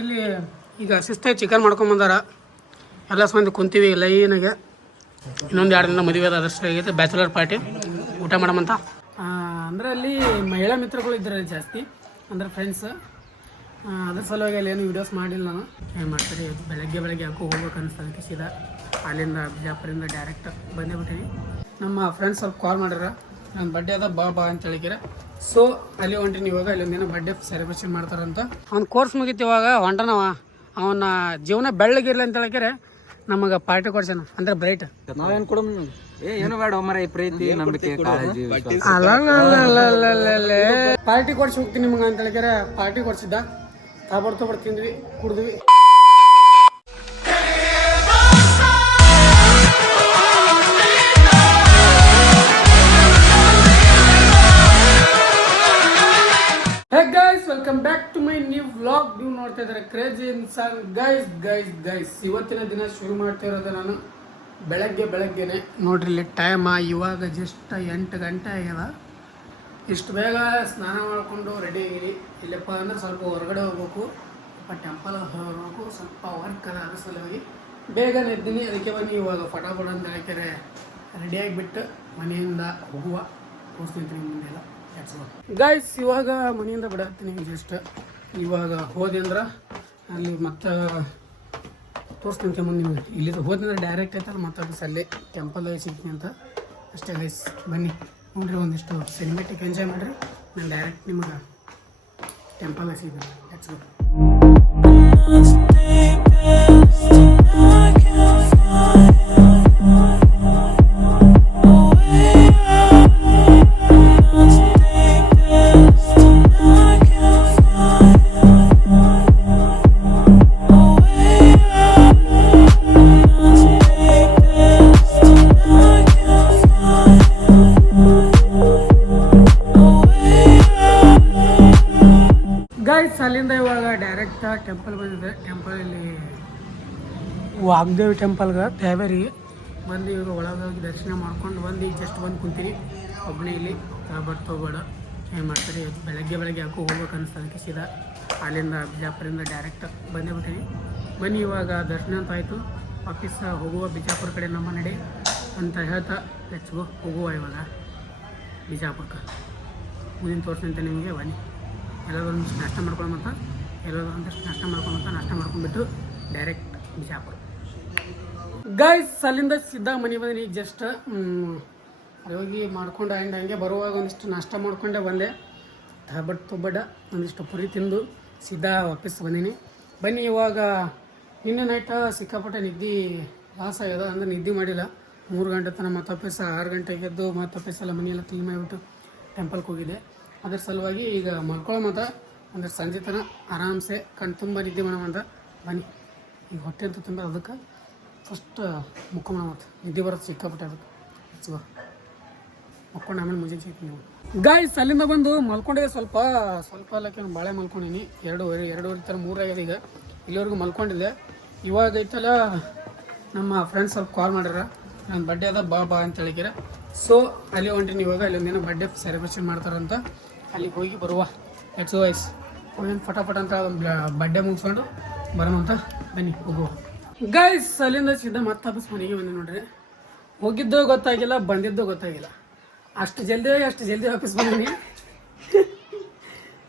ಇಲ್ಲಿ ಈಗ ಶಿಸ್ತಾಗಿ ಚಿಕನ್ ಮಾಡ್ಕೊಂಬಂದಾರ. ಎಲ್ಲ ಮಂದಿ ಕುಂತೀವಿ ಲೈನಾಗೆ. ಇನ್ನೊಂದು 2 ದಿನ ಮದುವೆ ಅದಷ್ಟು ಆಗೈತೆ. ಬ್ಯಾಚುಲರ್ ಪಾರ್ಟಿ ಊಟ ಮಾಡಮಂತ. ಅಂದರೆ ಅಲ್ಲಿ ಮಹಿಳಾ ಮಿತ್ರಗಳು ಇದ್ದಾರೆ ಜಾಸ್ತಿ, ಅಂದರೆ ಫ್ರೆಂಡ್ಸ್. ಅದ್ರ ಸಲುವಾಗಿ ಅಲ್ಲಿ ಏನು ವೀಡಿಯೋಸ್ ಮಾಡಿಲ್ಲ ನಾನು. ಏನು ಮಾಡ್ತಾರೆ, ಬೆಳಗ್ಗೆ ಯಾಕೋ ಹೋಗ್ಬೇಕು ಅನಿಸ್ತದೆ. ಸೀದಾ ಅಲ್ಲಿಂದ ಬಿಜಾಪುರಿಂದ ಡೈರೆಕ್ಟ್ ಬಂದೇ ಬಿಟ್ಟಿನಿ. ನಮ್ಮ ಫ್ರೆಂಡ್ಸ್ ಸ್ವಲ್ಪ ಕಾಲ್ ಮಾಡ್ಯಾರ, ನನ್ನ ಬರ್ಡೇ ಅದ ಬಾ ಅಂತ ಹೇಳಿಕ್ಯಾರ. ಸೊ ಅಲ್ಲಿ ಹೊಂಟಿನಿ ಇವಾಗ. ಇಲ್ಲೊಂದೇನೋ ಬರ್ಡೇ ಸೆಲೆಬ್ರೇಷನ್ ಮಾಡ್ತಾರಂತ. ಅವ್ನ ಕೋರ್ಸ್ ಮುಗಿತು ಇವಾಗ ಹೊಂಟನವ. ಅವನ ಜೀವನ ಬೆಳ್ಳಗಿರ್ಲಿ ಅಂತ ಹೇಳಿಕ್ಯಾರೆ ನಮಗೆ ಪಾರ್ಟಿ ಕೊಡ್ಸೋಣ, ಅಂದ್ರೆ ಬ್ರೈಟ್. ನಾವೇನು ಕೊಡ ಏನು ಬೇಡ ಮರ ಪ್ರೀತಿ ನಂಬಿಕೆ ಕಾಳಜಿ ಪಾರ್ಟಿ ಕೊಡ್ಸಿ ಹೋಗ್ತೀನಿ ನಿಮ್ಗೆ ಅಂತ ಹೇಳಿಕ್ಯಾರೆ. ಪಾರ್ಟಿ ಕೊಡ್ಸಿದ್ದ ತಾಬಡ್ತೊಬಡ್ ತಿಂದ್ವಿ, ಕುಡಿದ್ವಿ. Welcome back to my new vlog. ನೀವು ನೋಡ್ತಾ ಇದ್ದಾರೆ ಕ್ರೇಜಿ ಇನ್ಸಾನ್. ಗೈಸ್ ಇವತ್ತಿನ ದಿನ ಶುರು ಮಾಡ್ತಾ ಇರೋದು ನಾನು ಬೆಳಗ್ಗೆನೆ ನೋಡ್ರಿ. ಇಲ್ಲಿ ಟೈಮ ಇವಾಗ ಜಸ್ಟ್ 8 ಗಂಟೆ ಆಗ್ಯದ. ಇಷ್ಟು ಬೇಗ ಸ್ನಾನ ಮಾಡಿಕೊಂಡು ರೆಡಿ ಆಗಿರಿ. ಇಲ್ಲಪ್ಪ ಅಂದ್ರೆ ಸ್ವಲ್ಪ ಹೊರಗಡೆ ಹೋಗ್ಬೇಕು, ಸ್ವಲ್ಪ ಟೆಂಪಲ್ ಹೋಗ್ಬೇಕು, ಸ್ವಲ್ಪ ವರ್ಕ್ ಅದ. ಅದ್ರ ಸಲುವಾಗಿ ಬೇಗನೆ ಇದ್ದೀನಿ. ಅದಕ್ಕೆ ಬನ್ನಿ ಇವಾಗ ಫಟಾಫಟ ಅಂತ ಹೇಳ್ತಾರೆ ರೆಡಿಯಾಗಿಬಿಟ್ಟು ಮನೆಯಿಂದ ಹೋಗುವ ತೋರಿಸ್ತೀನಿ ಮುಂದೆಲ್ಲ. ಗೈಸ್ ಇವಾಗ ಮನೆಯಿಂದ ಬಿಡತ್ತೀನಿ. ಜಸ್ಟ್ ಇವಾಗ ಹೋದೆ ಅಂದ್ರೆ ಅಲ್ಲಿ ಮತ್ತೆ ತೋರಿಸ್ತೀನಿ ಮುಂದೆ ನಿಮಗೆ. ಇಲ್ಲಿ ಹೋದಂದ್ರೆ ಡೈರೆಕ್ಟ್ ಆಯ್ತಲ್ಲ ಮತ್ತೆ ಅಲ್ಲೇ ಟೆಂಪಲ್ ಸಿಗ್ತೀನಿ ಅಂತ ಅಷ್ಟೇ. ಗೈಸ್ ಬನ್ನಿ ನೋಡ್ರಿ, ಒಂದಿಷ್ಟು ಸಿನಿಮೆಟಿಕ್ ಎಂಜಾಯ್ ಮಾಡಿರಿ. ನಾನು ಡೈರೆಕ್ಟ್ ನಿಮಗೆ ಟೆಂಪಲ್ ಸಿಗ್ತೀನಿ. Let's go. ಅಲ್ಲಿಂದ ಇವಾಗ ಡೈರೆಕ್ಟ್ ಟೆಂಪಲ್ ಬಂದಿದೆ. ಟೆಂಪಲಲ್ಲಿ ವಾಗ್ದೇವಿ ಟೆಂಪಲ್ಗೆ ದೇವರಿಗೆ ಬಂದು ಇವಾಗ ಒಳಗೋಗಿ ದರ್ಶನ ಮಾಡ್ಕೊಂಡು ಬಂದು ಜಸ್ಟ್ ಬಂದು ಕುಂತೀನಿ ಒಬ್ಬನೇ. ಇಲ್ಲಿ ತಗೋಬೇಡ ಏನು ಮಾಡ್ತಾರೆ, ಬೆಳಗ್ಗೆ ಯಾಕೋ ಹೋಗ್ಬೇಕು ಅನಿಸ್ತದೆ. ಸೀದಾ ಅಲ್ಲಿಂದ ಬಿಜಾಪುರಿಂದ ಡೈರೆಕ್ಟ್ ಬಂದೇ ಬಿಟ್ಟಿನಿ. ಬನ್ನಿ ಇವಾಗ ದರ್ಶನ ಅಂತ ಆಯಿತು. ವಾಪಸ್ ಹೋಗುವ ಬಿಜಾಪುರ ಕಡೆ ನಮ್ಮ ನಡೆ ಅಂತ ಹೇಳ್ತಾ ಲೆಟ್ಸ್ ಗೋ. ಹೋಗುವ ಇವಾಗ ಬಿಜಾಪುರಕ್ಕೆ. ಮುಂದಿನ ತೋರಿಸ್ತೀನಿ ನಿಮಗೆ. ಬನ್ನಿ ಎಲ್ಲದೊಂದು ನಾಷ್ಟ ಮಾಡ್ಕೊಳ್ಳೋಂತ ನಾಷ್ಟ ಮಾಡ್ಕೊಂಡ್ಬಿಟ್ಟು ಡೈರೆಕ್ಟ್ ಬಿಜಾಪುರ. ಗೈಸ್ ಅಲ್ಲಿಂದ ಸಿದ್ಧ ಮನೆ ಬಂದಿನಿ. ಜಸ್ಟ್ ಹೋಗಿ ಮಾಡ್ಕೊಂಡು ಹಂಗೆ ಬರುವಾಗ ಒಂದಿಷ್ಟು ನಾಷ್ಟ ಮಾಡ್ಕೊಂಡೆ ಬಂದೆ. ತುಬ್ಬಡ್ಡ ಒಂದಿಷ್ಟು ಪುರಿ ತಿಂದು ಸಿದ್ಧ ವಾಪಸ್ ಬಂದೀನಿ. ಬನ್ನಿ ಇವಾಗ ನಿನ್ನೆ ನೈಟ್ ಸಿಕ್ಕಾಪಟ್ಟೆ ನಿದ್ದೆ ಲಾಸ್ ಆಗ್ಯದ. ಅಂದ್ರೆ ನಿದ್ದೆ ಮಾಡಿಲ್ಲ 3 ಗಂಟೆ ತನಕ. ಮತ್ತೆ ವಾಪಸ್ 6 ಗಂಟೆಗೆ ಎದ್ದು ಮತ್ತೆ ವಾಪಸ್ ಎಲ್ಲ ಮನೆಯೆಲ್ಲ ಕ್ಲೀನ್ ಮಾಡಿಬಿಟ್ಟು ಟೆಂಪಲ್ಗೆ ಹೋಗಿದೆ. ಅದ್ರ ಸಲುವಾಗಿ ಈಗ ಮಲ್ಕೊಳ್ಳೋ ಮತ್ತು ಅಂದರೆ ಸಂಜೆ ತನಕ ಆರಾಮ್ಸೆ ಕಣ್ ತುಂಬ ನಿದ್ದೆ ಮಾಡೋಣ ಅಂತ ಬನ್ನಿ. ಈಗ ಹೊಟ್ಟೆ ಅಂತ ತುಂಬ ಅದಕ್ಕೆ ಫಸ್ಟ್ ಮುಕ್ಕೊಂಡ ಮತ್ತು ನಿದ್ದೆ ಬರೋದು ಸಿಕ್ಕಾಪಟ್ಟೆ ಅದಕ್ಕೆ ಮಕ್ಕೊಂಡು ಆಮೇಲೆ ಮುಂಜಾನೆ ಸಿಗ್ತೀನಿ ನೀವು. ಗೈಸ್ ಅಲ್ಲಿಂದ ಬಂದು ಮಲ್ಕೊಂಡಿದ್ದೆ. ಸ್ವಲ್ಪ ಅಲ್ಲಕ್ಕೆ ಬಾಳೆ ಮಲ್ಕೊಂಡಿನಿ. 2:30 ಥರ 3 ಆಗ್ಯದ. ಈಗ ಇಲ್ಲಿವರೆಗೂ ಮಲ್ಕೊಂಡಿದ್ದೆ. ಇವಾಗ ಐತಲ್ಲ ನಮ್ಮ ಫ್ರೆಂಡ್ಸ್ ಸ್ವಲ್ಪ ಕಾಲ್ ಮಾಡ್ಯಾರ, ನನ್ನ ಬರ್ಡೇ ಅದ ಬಾ ಅಂತ ಹೇಳಿಕ್ಯಾರ. ಸೊ ಅಲ್ಲಿ ಹೊಂಟಿನಿ ಇವಾಗ. ಇಲ್ಲೊಂದೇನೋ ಬರ್ಡೇ ಸೆಲೆಬ್ರೇಷನ್ ಮಾಡ್ತಾರಂತ, ಅಲ್ಲಿಗೆ ಹೋಗಿ ಬರುವ. Let's go guys. ಹೋಗಿ ಫಟಾಫಟ ಅಂತ ಬರ್ಡೇ ಮುಗಿಸ್ಕೊಂಡು ಬರೋಣ ಅಂತ ಬನ್ನಿ ಹೋಗುವ. ಗೈಸ್ ಅಲ್ಲಿಂದ ಸಿದ್ಧ ಮತ್ತೆ ವಾಪಸ್ ಮನೆಗೆ ಬಂದೆ. ನೋಡ್ರಿ, ಹೋಗಿದ್ದೋ ಗೊತ್ತಾಗಿಲ್ಲ, ಬಂದಿದ್ದೋ ಗೊತ್ತಾಗಿಲ್ಲ. ಅಷ್ಟು ಜಲ್ದಿ ವಾಪಸ್ ಬಂದೀನಿ.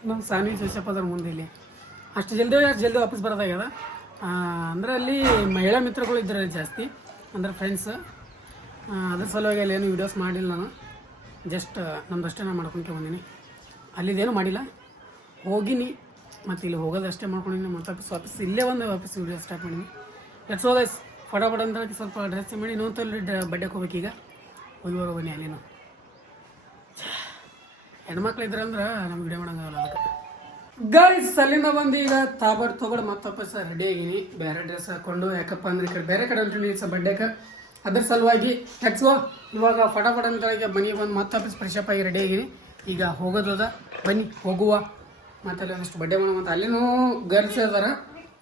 ನಮ್ಮ ಸಾನಿ ಶೇಷಪ್ಪ ಅದ್ರ ಮುಂದೆ ಇಲ್ಲಿ ಅಷ್ಟು ಜಲ್ದಿ ವಾಪಸ್ ಬರೋದಾಗ್ಯದ. ಅಂದರೆ ಅಲ್ಲಿ ಮಹಿಳಾ ಮಿತ್ರಗಳು ಇದ್ದಾರೆ ಜಾಸ್ತಿ, ಅಂದರೆ ಫ್ರೆಂಡ್ಸ್. ಅದ್ರ ಸಲುವಾಗಿ ಅಲ್ಲಿ ಏನು ವೀಡಿಯೋಸ್ ಮಾಡಿಲ್ಲ ನಾನು. ಜಸ್ಟ್ ನಮ್ದಷ್ಟೇ ನಾನು ಮಾಡ್ಕೊಳ್ಕೆ ಬಂದೀನಿ. ಅಲ್ಲಿದ್ದೇನು ಮಾಡಿಲ್ಲ, ಹೋಗಿನಿ ಮತ್ತು ಇಲ್ಲಿ ಹೋಗೋದಷ್ಟೇ ಮಾಡ್ಕೊಂಡಿನಿ. ಮತ್ತೆ ವಾಪಸ್ ಇಲ್ಲೇ ವಾಪಸ್ ವೀಡಿಯೋ ಸ್ಟಾರ್ಟ್ ಮಾಡೀನಿ. Let's go guys. ಫಟಾಫಟ ಅಂತ ಸ್ವಲ್ಪ ಡ್ರೆಸ್ ಮಾಡಿ ಇನ್ನೊಂದು ಬಡ್ಡೆಗೆ ಹೋಗ್ಬೇಕೀಗ. ಹೋಗಿ ಬನ್ನಿ. ಅಲ್ಲೇನು ಹೆಣ್ಮಕ್ಳು ಇದ್ರೆ ಅಂದ್ರೆ ನಮ್ಗೆ ವಿಡಿಯೋ ಮಾಡೋಂಗಾಗಲ್ಲ. ಅದಕ್ಕೆ ಗೈಸ್ ಅಲ್ಲಿಂದ ಬಂದು ಈಗ ತೊಗೊಡು ಮತ್ತೆ ವಾಪಸ್ ರೆಡಿ ಆಗಿನಿ. ಬೇರೆ ಡ್ರೆಸ್ ಹಾಕ್ಕೊಂಡು, ಯಾಕಪ್ಪ ಅಂದ್ರೆ ಈ ಕಡೆ ಬೇರೆ ಕಡೆ ಹೊಂಟೀನಿ ಬಡ್ಡೆಗೆ. ಅದ್ರ ಸಲುವಾಗಿ ಲೆಟ್ಸ್ ಗೋ. ಇವಾಗ ಫಟಾಫಟ ಅಂತ ಮನೆಗೆ ಬಂದು ಮತ್ತೆ ವಾಪಸ್ ಫ್ರೆಶಪ್ ಆಗಿ ರೆಡಿ ಆಗಿನಿ. ಈಗ ಹೋಗೋದದ, ಬನ್ನಿ ಹೋಗುವ. ಮತ್ತು ಅಲ್ಲಿ ಒಂದಿಷ್ಟು ಬಡ್ಡೆ ಮಾಡೋ. ಮತ್ತು ಅಲ್ಲಿನೂ ಗರ್ಲ್ಸ್ ಇದಾರೆ,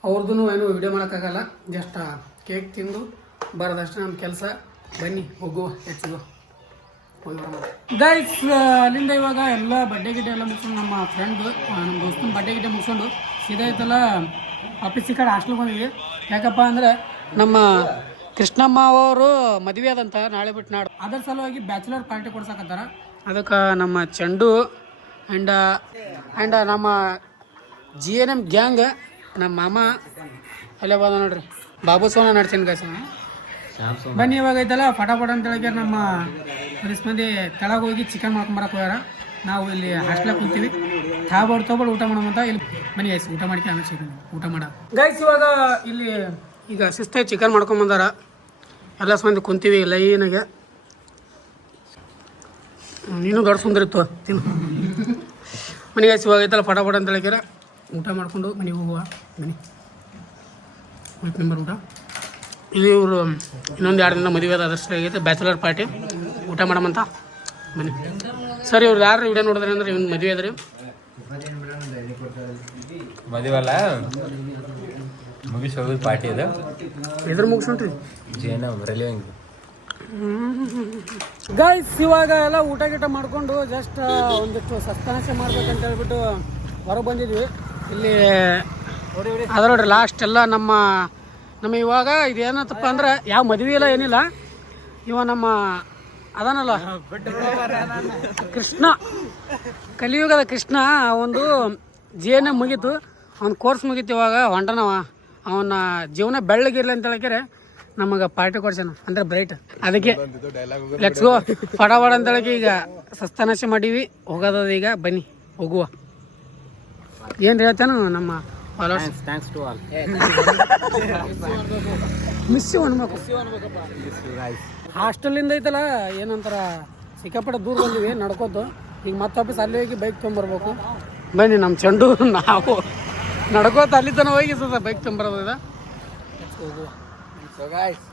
ಅವ್ರದ್ದು ಏನು ವಿಡಿಯೋ ಮಾಡೋಕ್ಕಾಗಲ್ಲ. ಜಸ್ಟ್ ಕೇಕ್ ತಿಂದು ಬರೋದಷ್ಟೇ ನಮ್ಮ ಕೆಲಸ. ಬನ್ನಿ ಹೋಗುವ. Let's go. ಗೈಸ್ ಅಲ್ಲಿಂದ ಇವಾಗ ಎಲ್ಲ ಬಡ್ಡೆ ಗಿಡ್ಡೆ ಎಲ್ಲ ಮುಗಿಸ್ಕೊಂಡು ನಮ್ಮ ಫ್ರೆಂಡ್ ನಮ್ಮ ದೋಸ್ತನ ಬಡ್ಡೆ ಗಿಡ್ಡೆ ಮುಗಿಸ್ಕೊಂಡು ಸೀದಾ ಐತಲ್ಲ ಆಫೀಸ್ ಈ ಕಡೆ ಹಾಸ್ಟೆಲ್ಗೆ ಬಂದಿವಿ. ಯಾಕಪ್ಪ ಅಂದರೆ ನಮ್ಮ ಕೃಷ್ಣಮ್ಮ ಅವರು ಮದುವೆ ಆದಂತ ನಾಳೆ ಬಿಟ್ಟು ನಾಡು, ಅದರ ಸಲುವಾಗಿ ಬ್ಯಾಚುಲರ್ ಪಾರ್ಟಿ ಕೊಡ್ಸಕತ್ತಾರ. ಅದಕ್ಕೆ ನಮ್ಮ ಚಂಡು ಆ್ಯಂಡ್ ನಮ್ಮ GNM ಗ್ಯಾಂಗ್, ನಮ್ಮ ಮಾಮ ಅಲ್ಲೇ ಬಂದ ನೋಡ್ರಿ, ಬಾಬು ಸೋನ ನಡ್ಸೀನಿ ಗಾಯ್ಸ್. ಬನ್ನಿ ಇವಾಗ ಐತಲ್ಲ ಫಟಾಫಟ ಅಂತ ಹೇಳಿದ್ರೆ ನಮ್ಮ ಬರೀಸ್ ಮಂದಿ ಕೆಳಗೆ ಹೋಗಿ ಚಿಕನ್ ಮಾಡ್ಕೊಂಬರಕ್ಕೆ ಹೋಗ್ಯಾರ. ನಾವು ಇಲ್ಲಿ ಹಾಸ್ಟೆಲ್ ಕುಂತೀವಿ, ತೊಗೊಳ್ಳಿ ಊಟ ಮಾಡೋಣ ಇಲ್ಲಿ ಬನ್ನಿ ಗೈಸ್, ಊಟ ಮಾಡ್ಕೊಂಡು ಆಮೇಲೆ ಸಿಗೋಣ ಊಟ ಮಾಡ ಗೈಸ್. ಇವಾಗ ಇಲ್ಲಿ ಈಗ ಶಿಸ್ತಾಗಿ ಚಿಕನ್ ಮಾಡ್ಕೊಂಬಂದಾರ, ಎಲ್ಲ ಮಂದಿ ಕುಂತೀವಿ ಲೈನಾಗೆ. ನೀನು ದೊಡ್ಡ ಸುಂದರಿತ್ತು ತಿನ್ನು ಮನೆ ಗೈಸ್. ಇವಾಗ ಐತಲ್ಲ ಫಟಾಫಟ ಅಂತ ಹೇಳಿಕ್ಯಾರ, ಊಟ ಮಾಡ್ಕೊಂಡು ಮನೆಗೆ ಹೋಗುವ. ಬನ್ನಿ ವೈಟ್ ನಂಬರ್ ಊಟ. ಇದು ಇವರು ಇನ್ನೊಂದು 2 ದಿನ ಮದುವೆ ಅದಷ್ಟು ಆಗೈತೆ, ಬ್ಯಾಚುಲರ್ ಪಾರ್ಟಿ ಊಟ ಮಾಡಮಂತ ಬನ್ನಿ. ಸರ್ ಇವ್ರು ಯಾರು ವಿಡಿಯೋ ನೋಡಿದ್ರಿ ಅಂದ್ರೆ ಇವ್ನು ಮದುವೆ ಅದ್ರಿ, ಮದುವೆ ಅಲ್ಲ ಮುಗಿಸೋದು ಪಾರ್ಟಿ ಅದು, ಇದ್ರ ಮುಗಿಸ್ಕೊಂಡ್ರಿ GNM ಗೈಸ್. ಇವಾಗ ಎಲ್ಲ ಊಟ ಗೀಟ ಮಾಡಿಕೊಂಡು ಜಸ್ಟ್ ಒಂದಿಷ್ಟು ಸಸ್ತಾನಾಶ ಮಾಡ್ಬೇಕಂತ ಹೇಳ್ಬಿಟ್ಟು ಹೊರಗೆ ಬಂದಿದ್ವಿ. ಇಲ್ಲಿ ಅದ ನೋಡ್ರಿ ಲಾಸ್ಟ್ ಎಲ್ಲ ನಮ್ಮ ಇವಾಗ ಇದೇನತ್ತಪ್ಪ ಅಂದ್ರೆ ಯಾವ ಮದುವೆ ಇಲ್ಲ ಏನಿಲ್ಲ, ಇವ ನಮ್ಮ ಅದಾನಲ್ಲ ಕೃಷ್ಣ, ಕಲಿಯುಗದ ಕೃಷ್ಣ. ಒಂದು GNM ಮುಗೀತು, ಅವ್ನ ಕೋರ್ಸ್ ಮುಗೀತು, ಇವಾಗ ಹೊಂಟನವ. ಅವನ ಜೀವನ ಬೆಳ್ಳಗಿರ್ಲಿ ಅಂತ ಹೇಳಿದ್ರೆ ನಮಗೆ ಪಾರ್ಟಿ ಕೊಡ್ಸೋಣ ಅಂದರೆ ಬ್ರೈಟ್. ಅದಕ್ಕೆ ಲೆಟ್ಸ್ ಗೋ ಫಟಾಫಟ ಅಂತ ಹೇಳಿ ಈಗ ಸಸ್ತಾನಾಶ ಮಾಡೀವಿ, ಹೋಗೋದ ಈಗ ಬನ್ನಿ ಹೋಗುವ. ಏನು ಹೇಳ್ತೇನು ನಮ್ಮ ಥ್ಯಾಂಕ್ಸ್ ಟು ಆಲ್. ಮಿಸ್ ಅನ್ಬೇಕು. ಹಾಸ್ಟೆಲಿಂದ ಐತಲ್ಲ ಏನಂತಾರ ಸಿಕ್ಕಾಪಟ್ಟೆ ದೂರ ಬಂದಿವಿ ನಡ್ಕೋತು. ಈಗ ಮತ್ತೆ ವಾಪಸ್ ಅಲ್ಲಿ ಹೋಗಿ ಬೈಕ್ ತೊಗೊಂಬರ್ಬೇಕು. ಬನ್ನಿ ನಮ್ಮ ಚಂಡು ನಾವು ನಡ್ಕೋತ ಅಲ್ಲಿ ತನಕ ಹೋಗಿ ಬೈಕ್ ತೊಗೊಂಬರೋದ. ಹೋಗುವ. ಸೊ ಗಾಯ್ಸ್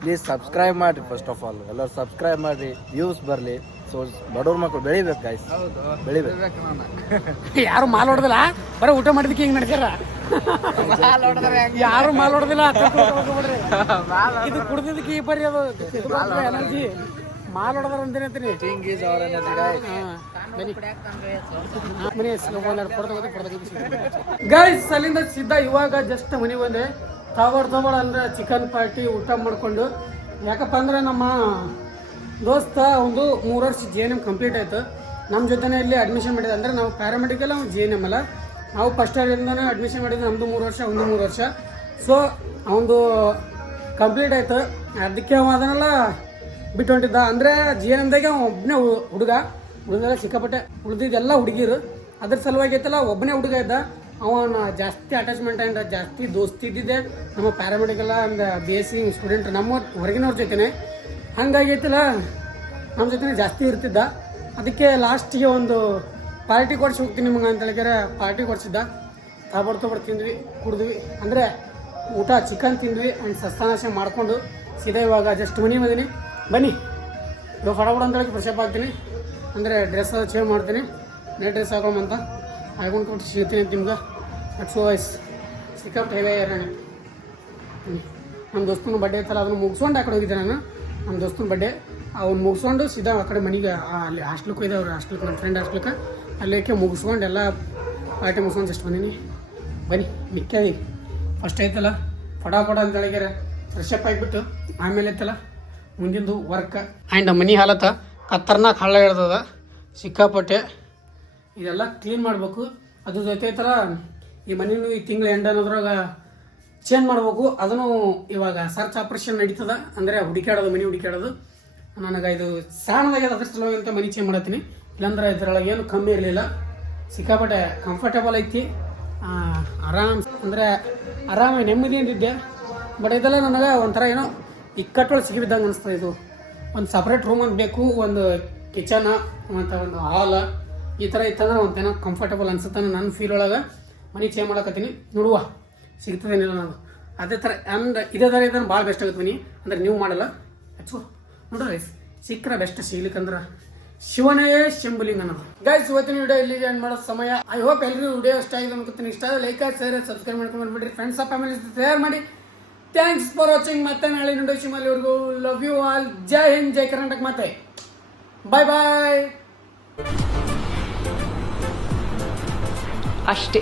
ಪ್ಲೀಸ್ ಸಬ್ಸ್ಕ್ರೈಬ್ ಮಾಡಿರಿ. ಫಸ್ಟ್ ಆಫ್ ಆಲ್ ಎಲ್ಲರೂ ಸಬ್ಸ್ಕ್ರೈಬ್ ಮಾಡಿರಿ, ವ್ಯೂಸ್ ಬರಲಿ. ಸೊ ಬಡವ್ರ ಮಕ್ಕಳು ಬೆಳಿಬೇಕು ಗಾಯ್ಸ್, ಬೆಳಿಬೇಕು. ಯಾರು ಮಾಲ್ ಹೊಡೆದಿಲ್ಲ, ಬರೀ ಊಟ ಮಾಡಿದಕ್ಕೆ ಹಿಂಗೆ ನಡ್ಸ್ಯಾರ. ಯಾರು ಮಾಲ್ ಹೊಡೆದಿಲ್ಲ, ಇದು ಕುಡ್ದಿದ್ದಕ್ಕೆ ಈ ಬರೀ ಅದು ಎನರ್ಜಿ ಮಾಲ್ ಹೊಡೆದಾರ ಅಂತೀನಿ. ಗೈಸ್ ಅಲ್ಲಿಂದ ಸಿದ್ಧ ಇವಾಗ ಜಸ್ಟ್ ಮನೆ ಬಂದೆ. ತಗೊಳ್ ಅಂದ್ರೆ ಚಿಕನ್ ಪಾರ್ಟಿ ಊಟ ಮಾಡ್ಕೊಂಡು. ಯಾಕಪ್ಪ ಅಂದ್ರೆ ನಮ್ಮ ದೋಸ್ತ ಒಂದು 3 ವರ್ಷ GNM ಕಂಪ್ಲೀಟ್ ಆಯಿತು. ನಮ್ಮ ಜೊತೆನೇ ಇಲ್ಲಿ ಅಡ್ಮಿಷನ್ ಮಾಡಿದೆ. ಅಂದರೆ ನಾವು ಪ್ಯಾರಾಮೆಡಿಕಲ್, ಅವ್ನು GNM ಅಲ್ಲ. ನಾವು ಫಸ್ಟ್ ಇಯರಿಂದನೇ ಅಡ್ಮಿಷನ್ ಮಾಡಿದ್ದು, ನಮ್ಮದು 3 ವರ್ಷ, ಒಂದು 3 ವರ್ಷ. ಸೊ ಅವನದು ಕಂಪ್ಲೀಟ್ ಆಯಿತು. ಅದಕ್ಕೆ ಅವ ಅದನ್ನೆಲ್ಲ ಬಿಟ್ಟು ಹೊಂಟಿದ್ದ. ಅಂದರೆ GNMದಾಗೆ ಅವ ಒಬ್ಬನೇ ಹುಡುಗ, ಹುಡುಗರೆಲ್ಲ ಸಿಕ್ಕಾಪಟ್ಟೆ, ಉಳಿದಿದ್ದೆಲ್ಲ ಹುಡುಗಿರು. ಅದ್ರ ಸಲುವಾಗಿ ಐತಲ್ಲ ಒಬ್ಬನೇ ಹುಡುಗ ಇದ್ದ. ಅವನ ಜಾಸ್ತಿ ಅಟ್ಯಾಚ್ಮೆಂಟ್ ಆ್ಯಂಡ್ ಜಾಸ್ತಿ ದೋಸ್ತಿ ಇದ್ದಿದ್ದೆ ನಮ್ಮ ಪ್ಯಾರಾಮೆಡಿಕಲ್ ಆ್ಯಂಡ್ BSc ಸ್ಟೂಡೆಂಟ್, ನಮ್ಮ ಹೊರಗಿನವ್ರ ಜೊತೆನೆ. ಹಂಗಾಗೈತಲ್ಲ ನಮ್ಮ ಜೊತೆ ಜಾಸ್ತಿ ಇರ್ತಿದ್ದ. ಅದಕ್ಕೆ ಲಾಸ್ಟಿಗೆ ಒಂದು ಪಾರ್ಟಿ ಕೊಡ್ಸಿ ಹೋಗ್ತೀನಿ ನಿಮಗೆ ಅಂತ ಹೇಳಿದ್ರೆ ಪಾರ್ಟಿ ಕೊಡ್ಸಿದ್ದ. ತೊಗೊಬರ್ ತಿಂದ್ವಿ, ಕುಡಿದ್ವಿ. ಅಂದರೆ ಊಟ ಚಿಕನ್ ತಿಂದ್ವಿ ಆ್ಯಂಡ್ ಸಸ್ತಾನಾಶ ಮಾಡಿಕೊಂಡು ಸೀದಾ ಇವಾಗ ಜಸ್ಟ್ ಮನೆ ಬಂದೀನಿ. ಬನ್ನಿ ಇವಾಗ ಫಟಾಫಟ ಅಂತ ಹೇಳಿ ಫ್ರೆಶ್ ಅಪ್ ಆಗ್ತೀನಿ. ಅಂದರೆ ಡ್ರೆಸ್ ಚೇಂಜ್ ಮಾಡ್ತೀನಿ, ನೈಟ್ ಡ್ರೆಸ್ ಹಾಕೊಂಬಂತ ಹಾಕೊಂಡು ಕೊಟ್ಟು ಸಿಗ್ತೀನಿ ಅಂತ ನಿಮ್ಗೆ. ಅಟ್ಸೋ ವಯಸ್ ಸಿಕ್ಕಾಪಟ್ಟೆ ಹೆವಿ ಇರೋಣ. ನಮ್ಮ ದೋಸ್ತನ ಬಡ್ಡೆ ಐತಲ್ಲ, ಅದನ್ನು ಮುಗಿಸ್ಕೊಂಡು ಆ ಕಡೆ ಹೋಗಿದ್ದೆ ನಾನು. ನಮ್ಮ ದೋಸ್ತನ ಬಡ್ಡೆ ಅವ್ನು ಮುಗಿಸ್ಕೊಂಡು ಸೀದಾ ಆ ಕಡೆ ಮನೆಗೆ ಅಲ್ಲಿ ಹಾಸ್ಟ್ಲಿಗೆ ಹೋಯ್ದೆ. ಅವ್ರು ಹಾಸ್ಟ್ಲಿಗೆ, ನನ್ನ ಫ್ರೆಂಡ್ ಹಾಸ್ಟ್ಲಿಕ್ಕೆ ಅಲ್ಲಿಕ್ಕೆ ಮುಗಿಸ್ಕೊಂಡು ಎಲ್ಲ ಪಾರ್ಟಿ ಮುಗಿಸ್ಕೊಂಡು ಜಸ್ಟ್ ಬಂದೀನಿ. ಬನ್ನಿ ಮಿಕ್ಕದಿ ಫಸ್ಟ್ ಐತಲ್ಲ ಫಟಾಫಟ ಅಂತ ಹೇಳಿಗ್ಯಾರ ಫ್ರೆಶ್ ಅಪ್ ಆಗಿಬಿಟ್ಟು ಆಮೇಲೆ ಐತಲ್ಲ ಮುಂದಿಂದು ವರ್ಕ್ ಆ್ಯಂಡ್ ಮನೆ ಹಾಲತ್ತ ಖತರ್ನಾಕ್ ಹಳ್ಳ ಇಳ್ದದ ಸಿಕ್ಕಾಪಟ್ಟೆ. ಇದೆಲ್ಲ ಕ್ಲೀನ್ ಮಾಡಬೇಕು. ಅದ್ರ ಜೊತೆ ಥರ ಈ ಮನೇನು ಈ ತಿಂಗಳ ಎಂಡ್ ಅನ್ನೋದ್ರಾಗ ಚೇಂಜ್ ಮಾಡ್ಬೇಕು. ಅದನ್ನು ಇವಾಗ ಸರ್ಚ್ ಆಪ್ರೇಷನ್ ನಡೀತದ. ಅಂದರೆ ಹುಡುಕಾಡೋದು, ಮನೆ ಹುಡುಕಾಡೋದು. ನನಗೆ ಇದು ಸಣ್ಣದಾಗ್ಯದ, ಅದ್ರ ಸಲುವಾಗಿ ಅಂತ ಮನೆ ಚೇಂಜ್ ಮಾಡತ್ತೀನಿ. ಇಲ್ಲಾಂದ್ರೆ ಇದ್ರೊಳಗೆ ಏನು ಕಮ್ಮಿ ಇರಲಿಲ್ಲ, ಸಿಕ್ಕಾಪಟ್ಟೆ ಕಂಫರ್ಟೇಬಲ್ ಐತಿ, ಆರಾಮಾಗಿ ನೆಮ್ಮದಿಯಿಂದಿದ್ದೆ. ಬಟ್ ಇದೆಲ್ಲ ನನಗೆ ಒಂಥರ ಏನೋ ಇಕ್ಕಟ್ಟೊಳಗೆ ಸಿಗಿಬಿದ್ದಂಗೆ ಅನಿಸ್ತದೆ. ಇದು ಒಂದು ಸಪ್ರೇಟ್ ರೂಮ್ ಅಂತ ಬೇಕು, ಒಂದು ಕಿಚನ್ ಮತ್ತು ಒಂದು ಹಾಲ್ ಈ ಥರ ಇತ್ತಂದ್ರೆ ಒಂದೇನೋ ಕಂಫರ್ಟೇಬಲ್ ಅನ್ಸುತ್ತೆ ನನ್ನ ಫೀಲ್ ಒಳಗೆ. ಮನೆ ಚೇಂಜ್ ಮಾಡಕತ್ತೀನಿ, ನೋಡುವ ಸಿಗ್ತದೇನಿಲ್ಲ ನಾನು. ಅದೇ ಥರ ಅಂದ್ರೆ ಇದೇ ಥರ ಇದನ್ನು ಭಾಳ ಬೆಸ್ಟ್ ಆಗುತ್ತೆ ಮನೆ. ಅಂದರೆ ನೀವು ಮಾಡಲ್ಲ ಹಚ್ಚು ನೋಡ್ರಿ, ಸಿಕ್ಕರೆ ಬೆಸ್ಟ್. ಸಿಗ್ಲಿಕ್ಕಂದ್ರೆ ಶಿವನೇ ಶಂಭುಲಿಂಗ ಅನ್ನೋದು. ಗೈಸ್ ಇವತ್ತಿನ ವಿಡಿಯೋ ಇಲ್ಲಿಗೆ ಎಂಡ್ ಮಾಡೋ ಸಮಯ. ಐ ಹೋಪ್ ಎಲ್ಲರಿಗೂ ವಿಡಿಯೋ ಇಷ್ಟ ಆಗಿದೆ ಅನ್ಕೋತೀನಿ. ಇಷ್ಟ ಆದರೆ ಲೈಕ್ ಆಗಿ ಶೇರ್ ಸಬ್ಸ್ಕ್ರೈಬ್ ಮಾಡ್ಕೊಂಡು ಬಂದ್ಬಿಡ್ರಿ. ಫ್ರೆಂಡ್ಸ್ ಫ್ಯಾಮಿಲಿ ಶೇರ್ ಮಾಡಿ. Thanks for watching. ಮತ್ತೆ ನಾಳೆ ವಿಡಿಯೋ ಶಿಮಲ್ಲಿವರೆಗೂ ಲವ್ ಯು ಆಲ್. ಜೈ ಹಿಂದ್, ಜೈ ಕರ್ನಾಟಕ. ಮತ್ತೆ ಬಾಯ್ ಬಾಯ್. ಅಷ್ಟೇ.